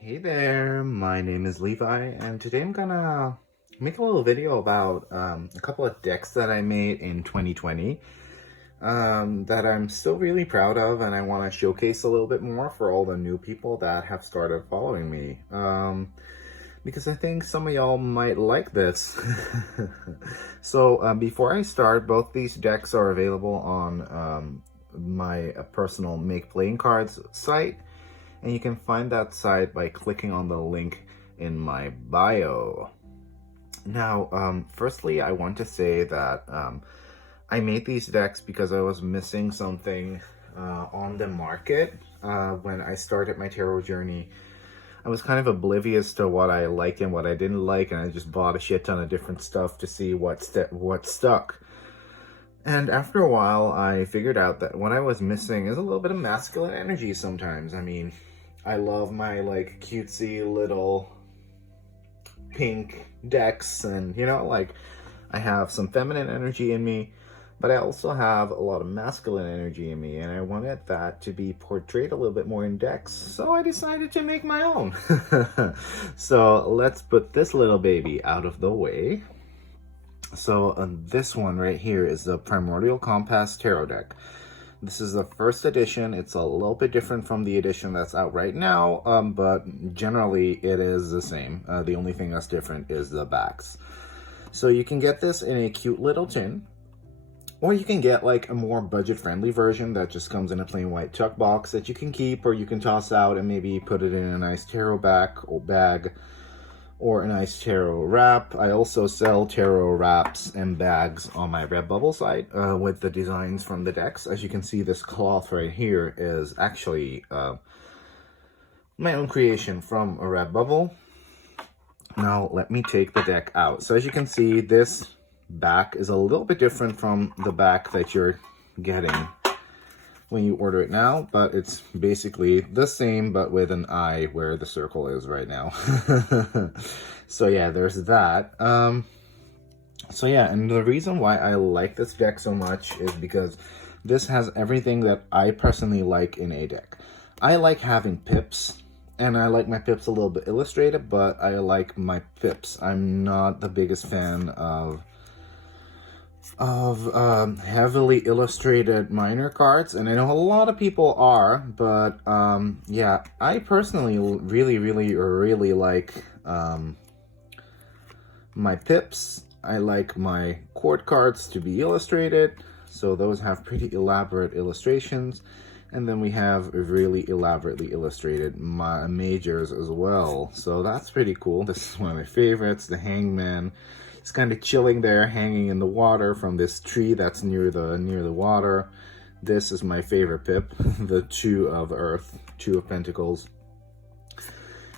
Hey there, my name is Levi, and today I'm gonna make a little video about a couple of decks that I made in 2020 that I'm still really proud of, and I want to showcase a little bit more for all the new people that have started following me. Because I think some of y'all might like this. So before I start, both these decks are available on my personal Make Playing Cards site. And you can find that site by clicking on the link in my bio. Now, firstly, I want to say that I made these decks because I was missing something on the market when I started my tarot journey. I was kind of oblivious to what I liked and what I didn't like, and I just bought a shit ton of different stuff to see what stuck. And after a while, I figured out that what I was missing is a little bit of masculine energy sometimes. I mean, I love my, like, cutesy little pink decks, and, you know, like, I have some feminine energy in me, but I also have a lot of masculine energy in me, and I wanted that to be portrayed a little bit more in decks, so I decided to make my own. So let's put this little baby out of the way. So this one right here is the Primordial Compass Tarot deck. This is the first edition. It's a little bit different from the edition that's out right now, but generally it is the same. The only thing that's different is the backs. So you can get this in a cute little tin, or you can get like a more budget-friendly version that just comes in a plain white tuck box that you can keep, or you can toss out and maybe put it in a nice tarot bag, or a nice tarot wrap. I also sell tarot wraps and bags on my Redbubble site with the designs from the decks. As you can see, this cloth right here is actually my own creation from a Redbubble. Now, let me take the deck out. So as you can see, this back is a little bit different from the back that you're getting when you order it now, but it's basically the same, but with an eye where the circle is right now. So yeah, there's that. So yeah, and the reason why I like this deck so much is because this has everything that I personally like in a deck. I like having pips, and I like my pips a little bit illustrated, but I like my pips. I'm not the biggest fan of heavily illustrated minor cards, and I know a lot of people are, but yeah, I personally really like my pips. I like my court cards to be illustrated, so those have pretty elaborate illustrations, and then we have really elaborately illustrated majors as well, so that's pretty cool. This is one of my favorites, the Hangman. It's kind of chilling there, hanging in the water from this tree that's near the water. This is my favorite pip, the Two of Earth, Two of Pentacles.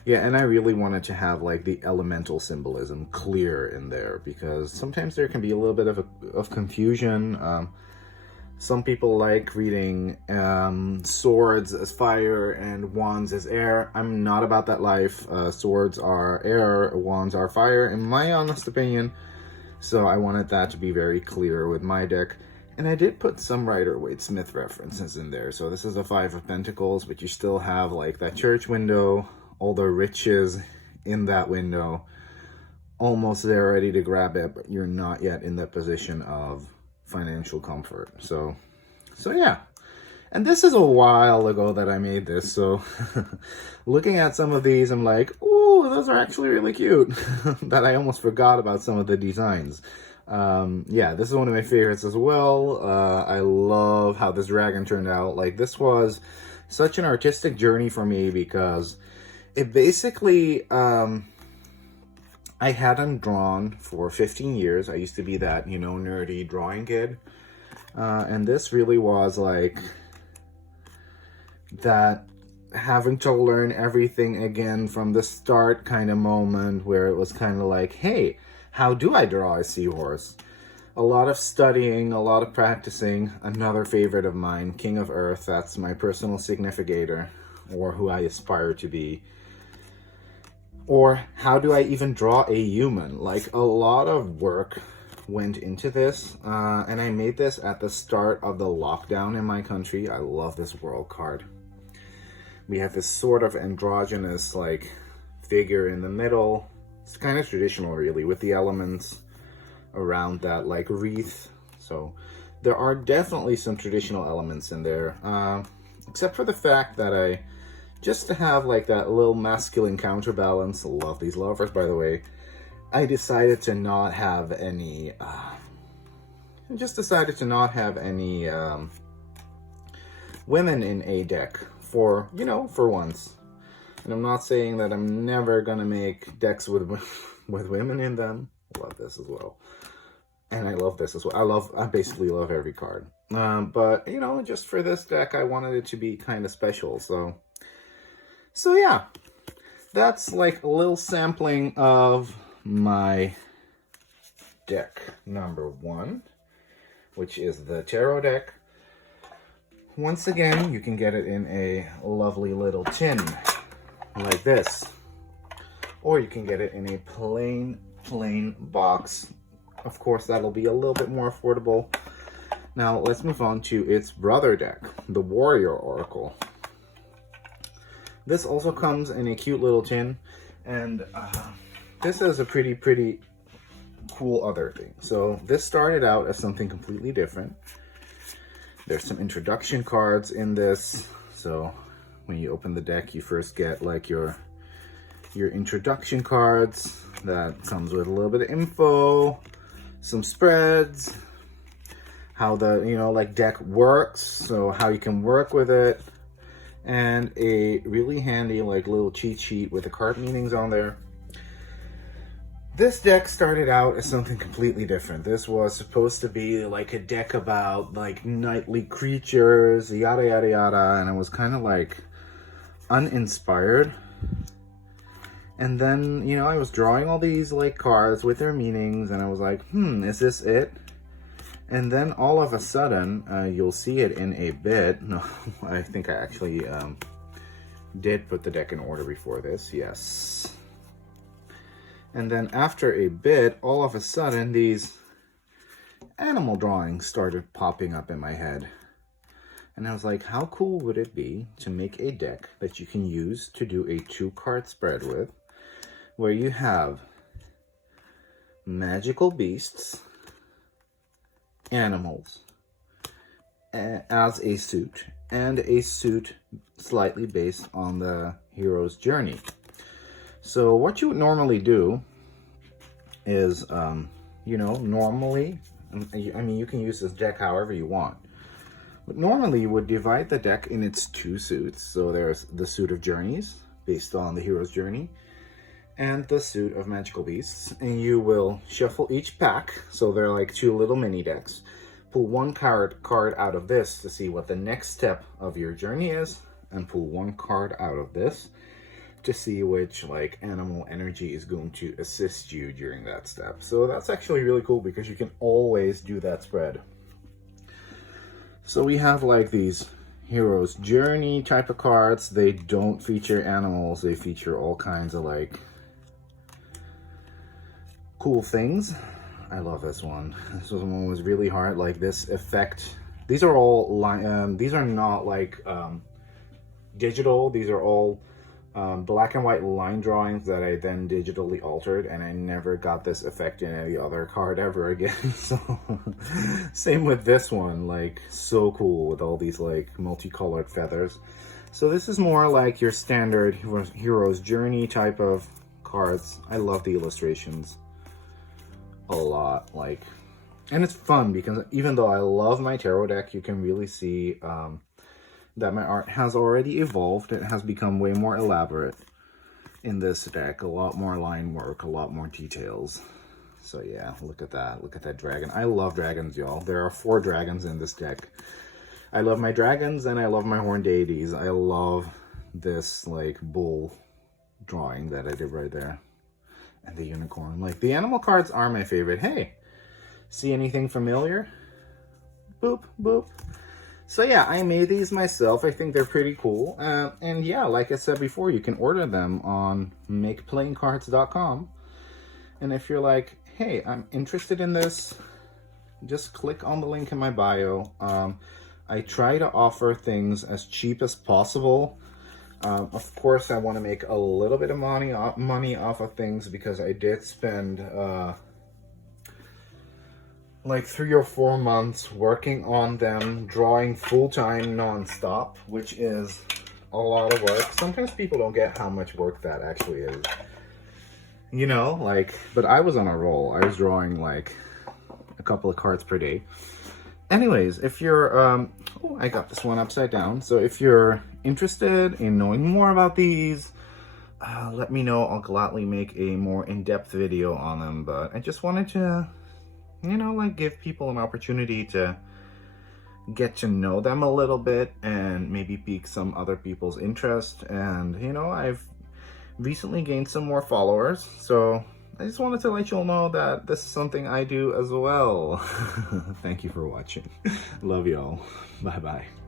Yeah, and I really wanted to have like the elemental symbolism clear in there, because sometimes there can be a little bit of confusion. Some people like reading swords as fire and wands as air. I'm not about that life. Swords are air, wands are fire, in my honest opinion. So I wanted that to be very clear with my deck. And I did put some Rider-Waite-Smith references in there. So this is a Five of Pentacles, but you still have like that church window, all the riches in that window, almost there ready to grab it, but you're not yet in that position of financial comfort. So yeah, and this is a while ago that I made this, so looking at some of these, I'm like, oh, those are actually really cute. That I almost forgot about some of the designs. Yeah, this is one of my favorites as well. I love how this dragon turned out. Like, this was such an artistic journey for me, because it basically I hadn't drawn for 15 years. I used to be that, you know, nerdy drawing kid. And this really was like that having to learn everything again from the start kind of moment, where it was kind of like, hey, how do I draw a seahorse? A lot of studying, a lot of practicing. Another favorite of mine, King of Earth. That's my personal significator, or who I aspire to be. Or how do I even draw a human? Like, a lot of work went into this, and I made this at the start of the lockdown in my country. I love this world card. We have this sort of androgynous like figure in the middle. It's kind of traditional really, with the elements around that like wreath. So there are definitely some traditional elements in there, except for the fact that I, just to have like that little masculine counterbalance, love these lovers by the way, I decided to not have any women in a deck for, you know, for once. And I'm not saying that I'm never gonna make decks with women in them. I love this as well. And I love this as well. I basically love every card. But, you know, just for this deck, I wanted it to be kind of special. So yeah, that's like a little sampling of my deck number 1, which is the tarot deck. Once again, you can get it in a lovely little tin like this, or you can get it in a plain box. Of course, that'll be a little bit more affordable. Now let's move on to its brother deck, the Warrior Oracle. This also comes in a cute little tin, and this is a pretty cool other thing. So this started out as something completely different. There's some introduction cards in this. So when you open the deck, you first get like your introduction cards. That comes with a little bit of info, some spreads, how the, you know, like deck works, so how you can work with it, and a really handy like little cheat sheet with the card meanings on there. This deck started out as something completely different. This was supposed to be like a deck about like knightly creatures, yada yada yada, and it was kind of like uninspired. And then, you know, I was drawing all these like cards with their meanings, and I was like, is this it? And then all of a sudden, you'll see it in a bit. No, I think I actually did put the deck in order before this, yes. And then after a bit, all of a sudden, these animal drawings started popping up in my head. And I was like, how cool would it be to make a deck that you can use to do a 2-card spread with, where you have magical beasts, animals as a suit, and a suit slightly based on the hero's journey. So what you would normally do is, you know, normally, I mean, you can use this deck however you want. But normally you would divide the deck in its 2 suits. So there's the suit of journeys based on the hero's journey, and the suit of magical beasts. And you will shuffle each pack. So they're like 2 little mini decks. Pull 1 card out of this to see what the next step of your journey is, and pull 1 card out of this to see which like animal energy is going to assist you during that step. So that's actually really cool because you can always do that spread. So we have like these hero's journey type of cards. They don't feature animals, they feature all kinds of like cool things. I love this one. This one was really hard. Like this effect. These are all these are not like digital. These are all black and white line drawings that I then digitally altered, and I never got this effect in any other card ever again. So same with this one, like so cool with all these like multicolored feathers. So this is more like your standard hero's journey type of cards. I love the illustrations a lot, like, and it's fun because even though I love my tarot deck, you can really see that my art has already evolved. It has become way more elaborate in this deck. A lot more line work, a lot more details. So yeah, look at that. Look at that dragon. I love dragons, y'all. There are 4 dragons in this deck. I love my dragons and I love my horned deities. I love this like bull drawing that I did right there. And the unicorn. Like, the animal cards are my favorite. Hey, see anything familiar? Boop, boop. So yeah, I made these myself. I think they're pretty cool. And yeah, like I said before, you can order them on makeplayingcards.com. And if you're like, hey, I'm interested in this, just click on the link in my bio. I try to offer things as cheap as possible. Of course, I want to make a little bit of money off of things because I did spend like 3 or 4 months working on them, drawing full-time non-stop, which is a lot of work. Sometimes people don't get how much work that actually is. You know, like, but I was on a roll. I was drawing like a couple of cards per day. Anyways, if you're, oh, I got this one upside down. So if you're interested in knowing more about these, let me know. I'll gladly make a more in-depth video on them. But I just wanted to, you know, like give people an opportunity to get to know them a little bit and maybe pique some other people's interest. And, you know, I've recently gained some more followers. So I just wanted to let you all know that this is something I do as well. Thank you for watching. Love y'all. Bye-bye.